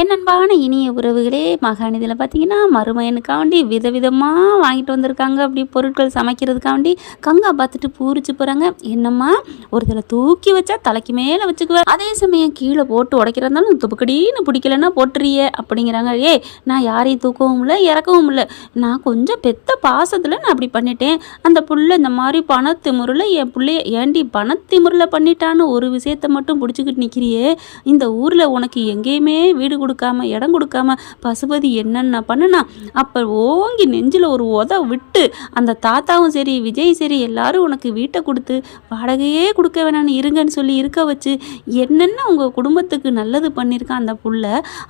என் அன்பான இனிய உறவுகளே மகாநிதியில் பார்த்தீங்கன்னா மருமையனுக்காண்டி விதவிதமாக வாங்கிட்டு வந்திருக்காங்க. அப்படி பொருட்கள் சமைக்கிறதுக்காண்டி கங்கா பார்த்துட்டு பூரிச்சு போகிறாங்க என்னம்மா ஒரு தடவை தூக்கி வச்சா தலைக்கு மேலே வச்சுக்குவேன். அதே சமயம் கீழே போட்டு உடைக்கிறதாலும் துப்புக்கடின்னு பிடிக்கலன்னா போட்டுறிய அப்படிங்கிறாங்க. ஏய் நான் யாரையும் தூக்கவும் இல்லை இறக்கவும் இல்லை. நான் கொஞ்சம் பெத்த பாசத்தில் நான் அப்படி பண்ணிட்டேன். அந்த புள்ள இந்த மாதிரி பணத்திமுறில் என் பிள்ளைய ஏண்டி பணத்திமுறில் பண்ணிட்டான்னு ஒரு விஷயத்தை மட்டும் பிடிச்சிக்கிட்டு நிற்கிறியே இந்த ஊரில் உனக்கு எங்கேயுமே வீடு கொடுக்காம இடம் கொடுக்காம பசுபதி என்னென்ன பண்ணுனா அப்போ ஓங்கி நெஞ்சில் ஒரு உத விட்டு அந்த தாத்தாவும் சரி விஜய் சரி எல்லாரும் உனக்கு வீட்டை கொடுத்து வாடகையே கொடுக்க வேணான்னு இருங்கன்னு சொல்லி இருக்க வச்சு என்னென்ன உங்கள் குடும்பத்துக்கு நல்லது பண்ணியிருக்கான் அந்த புள்ள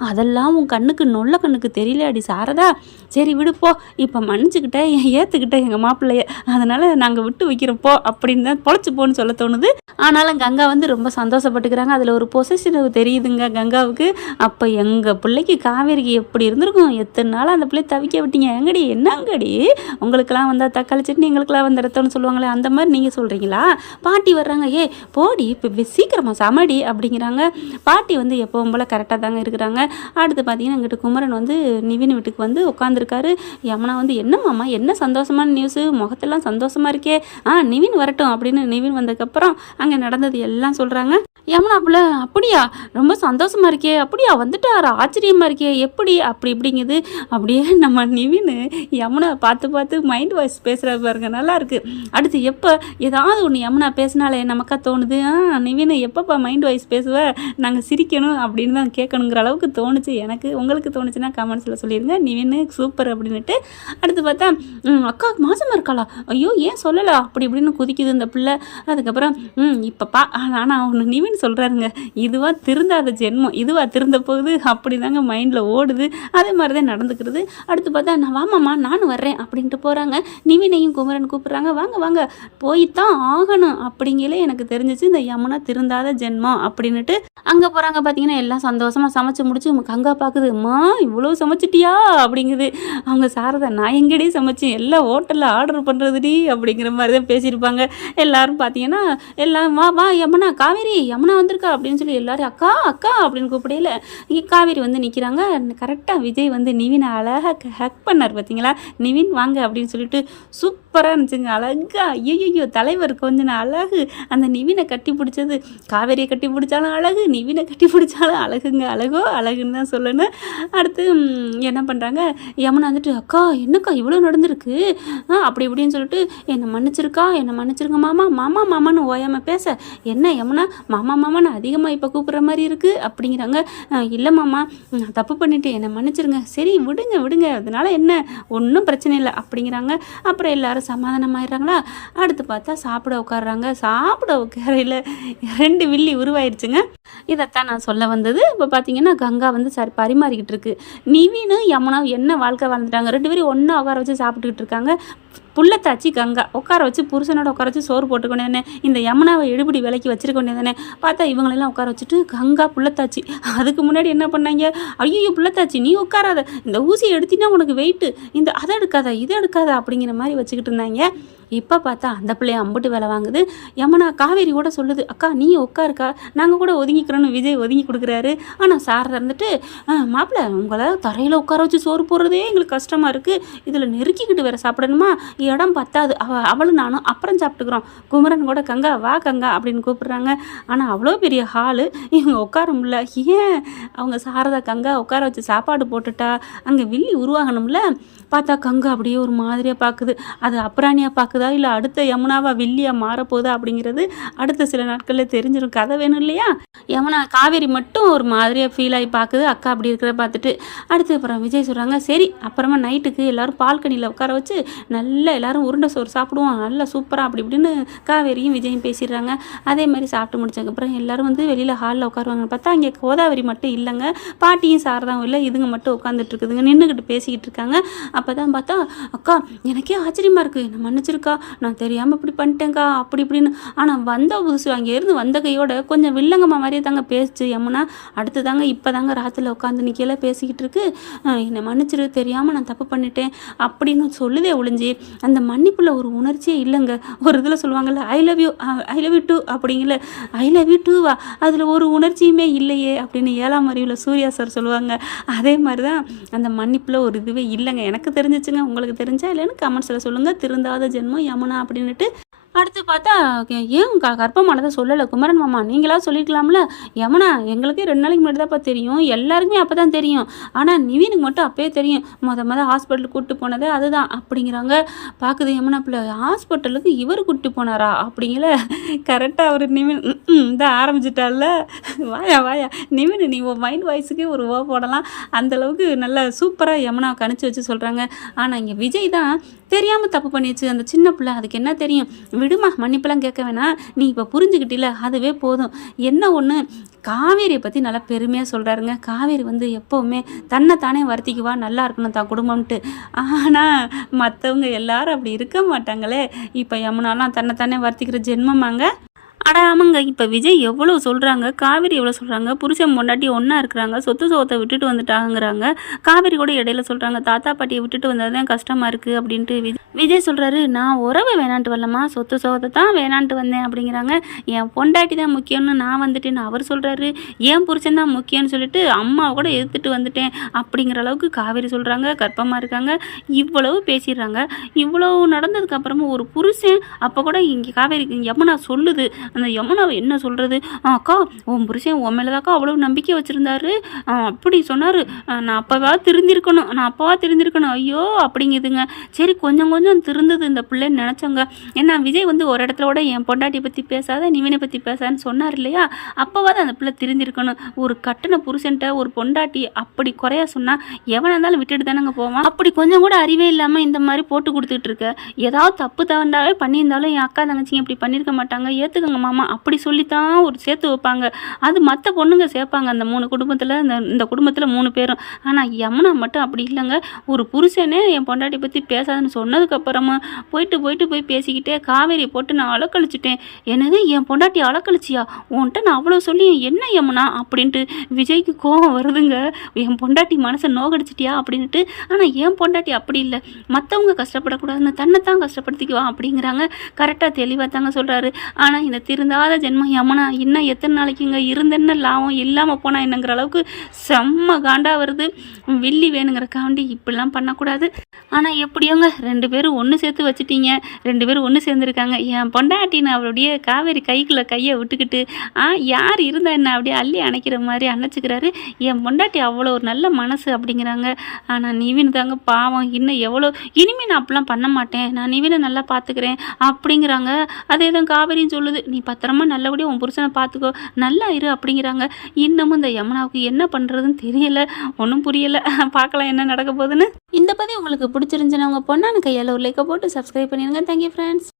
அதெல்லாம் உன் கண்ணுக்கு நொல்ல கண்ணுக்கு தெரியல அடி சாரதா? சரி விடுப்போ இப்போ மன்னிச்சுக்கிட்டேன் ஏற்றுக்கிட்டேன் எங்கள் மாப்பிள்ளைய. அதனால் நாங்கள் விட்டு வைக்கிறப்போ அப்படின்னு தான் பொழைச்சி போன்னு சொல்ல தோணுது. ஆனாலும் கங்கா வந்து ரொம்ப சந்தோஷப்பட்டுக்கிறாங்க. அதில் ஒரு பொசசிவ் தெரியுதுங்க கங்காவுக்கு. அப்போ எங்கள் பிள்ளைக்கு காவேரிக்கு எப்படி இருந்திருக்கும்? எத்தனை நாள் அந்த பிள்ளை தவிக்க விட்டீங்க? எங்கடி? என்னங்கடி? உங்களுக்கெல்லாம் வந்தால் தக்காளி சட்னி எங்களுக்கெல்லாம் வந்த ரத்தம்னு சொல்லுவாங்களே அந்த மாதிரி நீங்கள் சொல்கிறீங்களா பாட்டி வர்றாங்க ஏ போடி இப்போ சீக்கிரமாக சமடி அப்படிங்கிறாங்க. பாட்டி வந்து எப்பவும் போல் கரெக்டாக தாங்க இருக்கிறாங்க. அடுத்து பார்த்தீங்கன்னா எங்கிட்ட குமரன் வந்து நிவின் வீட்டுக்கு வந்து உட்காந்துருக்காரு யமுனா வந்து என்னம்மாம்மா என்ன சந்தோஷமான நியூஸு முகத்தெல்லாம் சந்தோஷமாக இருக்கே. ஆ நிவின் வரட்டும் அப்படின்னு நிவின் வந்ததுக்கப்புறம் அங்கே நடந்தது எல்லாம் சொல்கிறாங்க யமுனாப்புல புள்ள அப்படியா? ரொம்ப சந்தோஷமா இருக்கே. அப்படியா? வந்துட்டாரா? ஆச்சரியமா இருக்கே. எப்படி? அப்படி இப்படிங்குது. அப்படியே நம்ம நிவினு யமுனா பார்த்து பார்த்து மைண்ட் வாய்ஸ் பேசுகிற பாருங்க. நல்லா இருக்கு. அடுத்து எப்போ ஏதாவது ஒன்று யமுனா பேசினாலே நமக்கா தோணுது. ஆ நிவின் எப்பப்பா மைண்ட் வாய்ஸ் பேசுவ? நாங்கள் சிரிக்கணும் அப்படின்னு தான் கேட்கணுங்கிற அளவுக்கு தோணுச்சு. எனக்கு உங்களுக்கு தோணுச்சுன்னா கமெண்ட்ஸில் சொல்லிடுங்க நிவின்னு சூப்பர் அப்படின்னுட்டு அடுத்து பார்த்தா அக்கா மாசமாக இருக்காளா? ஐயோ ஏன் சொல்லலை? அப்படி இப்படின்னு குதிக்குது இந்த பிள்ளை. அதுக்கப்புறம் இப்போப்பா இப்போ பா ஆனால் ஒன்று நிவின் சொல்கிறாருங்க இதுவா திருந்தாத ஜென்மம் இதுவா திருந்த போகுது அப்படி தாங்க மைண்டில் ஓடுது. அதே மாதிரி தான் நடந்துக்கிறது. அடுத்து பார்த்தா நான் வாமாம்மா நானும் வர்றேன் அப்படின்ட்டு போகிறாங்க நிவினையும் குமரன் கூப்பிட்றாங்க. வாங்க வாங்க போய்த்தான் ஆகணும் அப்படிங்கலே எனக்கு தெரிஞ்சிச்சு இந்த யமுனா திருந்தாத ஜென்மம் அப்படின்னுட்டு அங்கே போகிறாங்க பார்த்தீங்கன்னா எல்லாம் சந்தோஷமாக சமைச்சு முடிச்சு கங்கா பார்க்குது அம்மா இவ்வளோ சமைச்சிட்டியா? அப்படிங்குது. அவங்க சாரதா நான் எங்கடி சமைச்சேன்? எல்லாம் ஹோட்டலில் ஆர்டர் பண்ணுறதுடி அப்படிங்கிற மாதிரி தான் பேசியிருப்பாங்க. எல்லாரும் பார்த்தீங்கன்னா எல்லாம் வா வா யமுனா காவேரி யமுனா வந்திருக்கா அப்படின்னு சொல்லி எல்லாரும் அக்கா அக்கா அப்படின்னு கூப்பிடையில இங்கே காவேரி வந்து நிற்கிறாங்க கரெக்டாக விஜய் வந்து நிவினை அழகாக ஹக் பண்ணார் பார்த்தீங்களா நிவின் வாங்க அப்படின்னு சொல்லிட்டு சூப்பராக இருந்துச்சுங்க. அழகா. ஐயோ தலைவர் கொஞ்சம் அழகு. அந்த நிவினை கட்டி பிடிச்சது. காவேரியை கட்டி பிடிச்சாலும் அழகு. நிவினை கட்டி பிடிச்சாலும் அழகுங்க. அழகோ அழகுன்னு தான் சொல்லணும். அடுத்து என்ன பண்ணுறாங்க யமுனா வந்துட்டு அக்கா என்னக்கா இவ்வளோ நடந்திருக்கு? ஆ அப்படி இப்படின்னு சொல்லிட்டு என்னை மன்னிச்சிருக்கா? என்னை மன்னிச்சிருங்க மாமா. மாமா மாமான்னு ஓயாமல் பேச. என்ன யமுனா? மாமா மாமான்னு அதிகமாக இப்போ கூப்பிட்ற மாதிரி இருக்குது அப்படிங்கிறாங்க. இல்லை மாமா. நான் தப்பு பண்ணிட்டேன். என்னை மன்னிச்சிருங்க. சரி விடுங்க விடுங்க. அதனால என்ன? ஒன்றும் பிரச்சனை இல்லை. அப்படிங்கிறாங்க. அப்புறம் எல்லாரும் சமாதானமாயிடுறாங்களா? அடுத்து பார்த்தா சாப்பிட உட்காடுறாங்க சாப்பிட உட்காரையில் ரெண்டு வில்லி உருவாயிருச்சுங்க. இதைத்தான் நான் சொல்ல வந்தது. இப்போ பார்த்தீங்கன்னா கங்கா வந்து சரி பரிமாறிக்கிட்டு இருக்கு. நிவின்னு யமுனா என்ன வாழ்க்கை வாழ்ந்துட்டாங்க? ரெண்டு பேரும் ஒன்றா உட்கார வச்சு சாப்பிட்டுக்கிட்டு இருக்காங்க. புள்ளத்தாச்சி கங்கா. உட்கார வச்சு புருஷனோட உட்கார வச்சு சோறு போட்டுக்கொண்டே இந்த யமுனாவை எடுபடி விலைக்கு வச்சிருக்க வேண்டியதானே பார்த்தா இவங்களெல்லாம் உட்கார வச்சுட்டு கங்கா புள்ளத்தாச்சி அதுக்கு முன்னாடி என்ன பண்ணாங்க? ஐயோ புள்ளத்தாச்சி நீ உட்காராத. இந்த ஊசியை எடுத்தினா உனக்கு வெயிட்டு இந்த அதை எடுக்காத இதை எடுக்காத அப்படிங்கிற மாதிரி வச்சுக்கிட்டு இருந்தாங்க. இப்போ பார்த்தா அந்த பிள்ளைய அம்புட்டு வேலை வாங்குது. யமுனா காவேரி கூட சொல்லுது அக்கா நீ உட்காருக்கா நாங்கள் கூட ஒதுங்கிக்கிறோன்னு விஜய் ஒதுங்கி கொடுக்குறாரு. ஆனால் சார் இருந்துட்டு மாப்பிள்ள உங்களை தரையில் உட்கார வச்சு சோறு போடுறதே எங்களுக்கு கஷ்டமாக இருக்குது இதில் நெருக்கிக்கிட்டு வேற சாப்பிடணுமா? இடம் பத்தாது. அவ அவளும் நானும் அப்புறம் சாப்பிட்டுக்கிறோம். குமரன் கூட கங்கா வா கங்கா அப்படின்னு கூப்பிட்றாங்க. ஆனால் அவ்வளோ பெரிய ஹாலு இவங்க உட்கார முடியல. ஏன்? அவங்க சாரதா கங்கா உட்கார வச்சு சாப்பாடு போட்டுட்டா? அங்கே வில்லி உருவாகணும்ல. பார்த்தா கங்கா அப்படியே ஒரு மாதிரியாக பார்க்குது அது அப்புறாணியாக பார்க்குது இல்லை அடுத்த யமுனாவா வில்லியாக மாறப்போகுதா? அப்படிங்கிறது அடுத்த சில நாட்களில் தெரிஞ்சிடும் கதை வேணும் இல்லையா? யமுனா காவேரி மட்டும் ஒரு மாதிரியாக ஃபீல் ஆகி பார்க்குது அக்கா அப்படி இருக்கிற பார்த்துட்டு அடுத்து அப்புறம் விஜய் சொல்கிறாங்க சரி அப்புறமா நைட்டுக்கு எல்லாரும் பால்கனியில் உட்கார வச்சு நல்லா எல்லாரும் உருண்டை சோறு சாப்பிடுவோம். நல்லா சூப்பராக அப்படி இப்படின்னு காவேரியும் விஜயும் பேசிடுறாங்க. அதே மாதிரி சாப்பிட்டு முடிச்சதுக்கப்புறம் எல்லாரும் வந்து வெளியில் ஹாலில் உட்காருவாங்கன்னு பார்த்தா அங்கே கோதாவரி மட்டும் இல்லைங்க. பாட்டியும் சாரதாவும் இல்லை. இதுங்க மட்டும் உட்காந்துட்டு இருக்குதுங்க. நின்றுக்கிட்டு பேசிக்கிட்டு இருக்காங்க. அப்போ தான் பார்த்தா அக்கா எனக்கே ஆச்சரியமாக இருக்குது என்னை மன்னிச்சிருக்கு மன்னிச்சிருக்கா நான் தெரியாமல் இப்படி பண்ணிட்டேங்க்கா அப்படி இப்படின்னு. ஆனால் வந்த புதுசு அங்கேருந்து வந்த கையோட கொஞ்சம் வில்லங்கம்மா மாதிரியே தாங்க பேசிச்சு. யமுனா அடுத்து தாங்க இப்போ தாங்க ராத்தில் உட்காந்து நிற்கல பேசிக்கிட்டு இருக்கு. என்னை மன்னிச்சிரு தெரியாமல் நான் தப்பு பண்ணிட்டேன் அப்படின்னு சொல்லுதே ஒளிஞ்சு அந்த மன்னிப்பில் ஒரு உணர்ச்சியே இல்லைங்க. ஒரு இதில் சொல்லுவாங்கல்ல I love you I love you too அப்படிங்கல I love you டூவா அதில் ஒரு உணர்ச்சியுமே இல்லையே அப்படின்னு ஏழாம் அறிவில் சூர்யா சார் சொல்லுவாங்க. அதே மாதிரி தான் அந்த மன்னிப்பில் ஒரு இதுவே இல்லைங்க. எனக்கு தெரிஞ்சிச்சுங்க. உங்களுக்கு தெரிஞ்சா இல்லைன்னு கமெண்ட்ஸில் சொல்லுங்கள் திருந்தாத ஜென்மம் யமுனா அப்படின்னுட்டு அடுத்து பார்த்தா ஏன் க கர்ப்பமானதை சொல்லலை? குமரன் மாமா நீங்களா சொல்லியிருக்கலாம்ல யமுனா எங்களுக்கே ரெண்டு நாளைக்கு முன்னாடி தான்ப்பா தெரியும். எல்லாருக்குமே அப்போ தான் தெரியும். ஆனால் நிவீனுக்கு மட்டும் அப்பயே தெரியும். மொத மொதல் ஹாஸ்பிட்டலுக்கு கூப்பிட்டு போனது அதுதான் அப்படிங்கிறாங்க. பார்க்குது யமுனா பிள்ளை ஹாஸ்பிட்டலுக்கு இவர் கூப்பிட்டு போனாரா? அப்படிங்கல. கரெக்டாக அவர் நிவின் இந்த ஆரம்பிச்சிட்டால வாயா வாயா. நிவின் நீ உன் மைண்ட் வாய்ஸுக்கே ஒரு ஓ போடலாம். அந்தளவுக்கு நல்ல சூப்பராக யமுனா கணிச்சு வச்சு சொல்கிறாங்க ஆனால் இங்கே விஜய் தான் தெரியாமல் தப்பு பண்ணிடுச்சு அந்த சின்ன பிள்ளை அதுக்கு என்ன தெரியும்? விடுமா மன்னிப்பெல்லாம் கேட்க வேணாம். நீ இப்போ புரிஞ்சுக்கிட்டில அதுவே போதும். என்ன ஒன்று காவேரியை பற்றி நல்லா பெருமையாக சொல்கிறாருங்க காவேரி வந்து எப்போவுமே தன்னை தானே வருத்திக்குவா நல்லா இருக்கணும் தான் குடும்பம்ட்டு ஆனால் மற்றவங்க எல்லாரும் அப்படி இருக்க மாட்டாங்களே. இப்போ யமுனாலாம் தன்னைத்தானே வருத்திக்கிற ஜென்மமாங்க. ஆனால் ஆமாங்க இப்போ விஜய் எவ்வளோ சொல்கிறாங்க காவேரி எவ்வளோ சொல்கிறாங்க புருஷன் பொண்டாட்டி ஒன்றா இருக்கிறாங்க. சொத்து சோத்தை விட்டுட்டு வந்துட்டாங்கங்கிறாங்க. காவேரி கூட இடையில சொல்கிறாங்க தாத்தா பாட்டியை விட்டுட்டு வந்தது தான் கஷ்டமாக இருக்குது அப்படின்ட்டு விஜய். விஜய் சொல்கிறாரு நான் உறவை வேணான்ட்டு வரலம்மா. சொத்து சோகத்தை தான் வேணான்ட்டு வந்தேன் அப்படிங்கிறாங்க. என் பொண்டாட்டி தான் முக்கியம்னு நான் வந்துட்டேன்னு அவர் சொல்கிறாரு என் புருஷன் தான் முக்கியம்னு சொல்லிட்டு அம்மாவை கூட எதிர்த்துட்டு வந்துட்டேன் அப்படிங்கிற அளவுக்கு காவேரி சொல்கிறாங்க கர்ப்பமாக இருக்காங்க. இவ்வளவு பேசிடுறாங்க. இவ்வளவு நடந்ததுக்கப்புறமும் ஒரு புருஷன் அப்போ கூட இங்கே காவேரி யமுனா சொல்லுது. அந்த யமுனாவை என்ன சொல்கிறது அக்கா உன் புருஷன் உன் மேலே தாக்கா அவ்வளோ நம்பிக்கை வச்சுருந்தாரு. அப்படி சொன்னார். நான் அப்போவா திருந்திருக்கணும். நான் அப்போவா திருந்திருக்கணும். ஐயோ அப்படிங்குதுங்க. சரி கொஞ்சம் கொஞ்சம் திருந்தது இந்த பிள்ளைன்னு நினச்சோங்க. ஏன்னா விஜய் வந்து ஒரு இடத்துல கூட என் பொண்டாட்டியை பற்றி பேசாத நிவினை பற்றி பேசான்னு சொன்னார் இல்லையா? அப்போவாது அந்த பிள்ளை திருந்திருக்கணும். ஒரு கட்டின புருஷன்ட்ட ஒரு பொண்டாட்டி அப்படி குறையா சொன்னால் எவனாக இருந்தாலும் விட்டுட்டு தானேங்க போவான். அப்படி கொஞ்சம் கூட அறிவே இல்லாமல் இந்த மாதிரி போட்டு கொடுத்துட்டு இருக்க. ஏதாவது தப்பு தவண்டாவே பண்ணியிருந்தாலும் என் அக்கா தங்கச்சிங்க இப்படி பண்ணியிருக்க மாட்டாங்க. ஏற்றுக்கங்க மாமா அப்படி சொல்லித்தான் ஒரு சேர்த்து வைப்பாங்க. அது மற்ற பொண்ணுங்க சேர்ப்பாங்க. அந்த மூணு குடும்பத்தில் இந்த இந்த குடும்பத்தில் மூணு பேரும். ஆனால் யமுனா மட்டும் அப்படி இல்லைங்க. ஒரு புருஷனே என் பொண்டாட்டி பற்றி பேசாதுன்னு சொன்னதுக்கப்புறமா போயிட்டு போயிட்டு போய் பேசிக்கிட்டே காவேரி போட்டு நான் அலக்கழிச்சிட்டேன். என்னது என் பொண்டாட்டி அலக்கழிச்சியா? உன்கிட்ட நான் அவ்வளோ சொல்லி என்ன யமுனா அப்படின்ட்டு விஜய்க்கு கோபம் வருதுங்க. என் பொண்டாட்டி மனசை நோகடிச்சிட்டியா அப்படின்ட்டு ஆனால் என் பொண்டாட்டி அப்படி இல்லை. மற்றவங்க கஷ்டப்படக்கூடாதுன்னு தன்னைத்தான் கஷ்டப்படுத்திக்குவா அப்படிங்கிறாங்க. கரெக்டாக தெளிவாக தாங்க சொல்கிறாரு ஆனால் இந்த திருந்தாத ஜென்மம். யமுனா இன்னும் எத்தனை நாளைக்குங்க இருந்தென்ன லாபம் இல்லாமல் போனால் என்னங்கிற அளவுக்கு செம்ம காண்டா வருது. வில்லி வேணுங்கிறக்காண்டி இப்படிலாம் பண்ணக்கூடாது. ஆனால் எப்படியோங்க? ரெண்டு பேரும் ஒன்று சேர்த்து வச்சுட்டீங்க. ரெண்டு பேரும் ஒன்று சேர்ந்துருக்காங்க. என் பொண்டாட்டின்னு அவருடைய காவேரி கைக்குள்ளே கையை விட்டுக்கிட்டு ஆ யார் இருந்தா என்ன அப்படியே அள்ளி அணைக்கிற மாதிரி அணைச்சிக்கிறாரு. என் பொண்டாட்டி அவ்வளோ ஒரு நல்ல மனசு அப்படிங்கிறாங்க. ஆனால் நிவின் தாங்க பாவம். இன்னும் எவ்வளோ இனிமேல் நான் அப்படிலாம் பண்ண மாட்டேன். நான் நிவினை நல்லா பார்த்துக்கிறேன் அப்படிங்கிறாங்க. அதே தான் காவேரின்னு சொல்லுது. நீ பத்திரமா நல்லபடியாக உன் புருஷனை பார்த்துக்கோ நல்லா இரு அப்படிங்கிறாங்க. இன்னமும் இந்த யமுனாவுக்கு என்ன பண்ணுறதுன்னு தெரியல. ஒன்றும் புரியலை. பார்க்கலாம் என்ன நடக்க போகுதுன்னு. இந்த பதிவு உங்களுக்கு பிடிச்சிருந்துச்சுன்னா உங்கள் பொண்ணான கையால் ஒரு லைக்கை போட்டு சப்ஸ்கிரைப் பண்ணிடுங்க. Thank you friends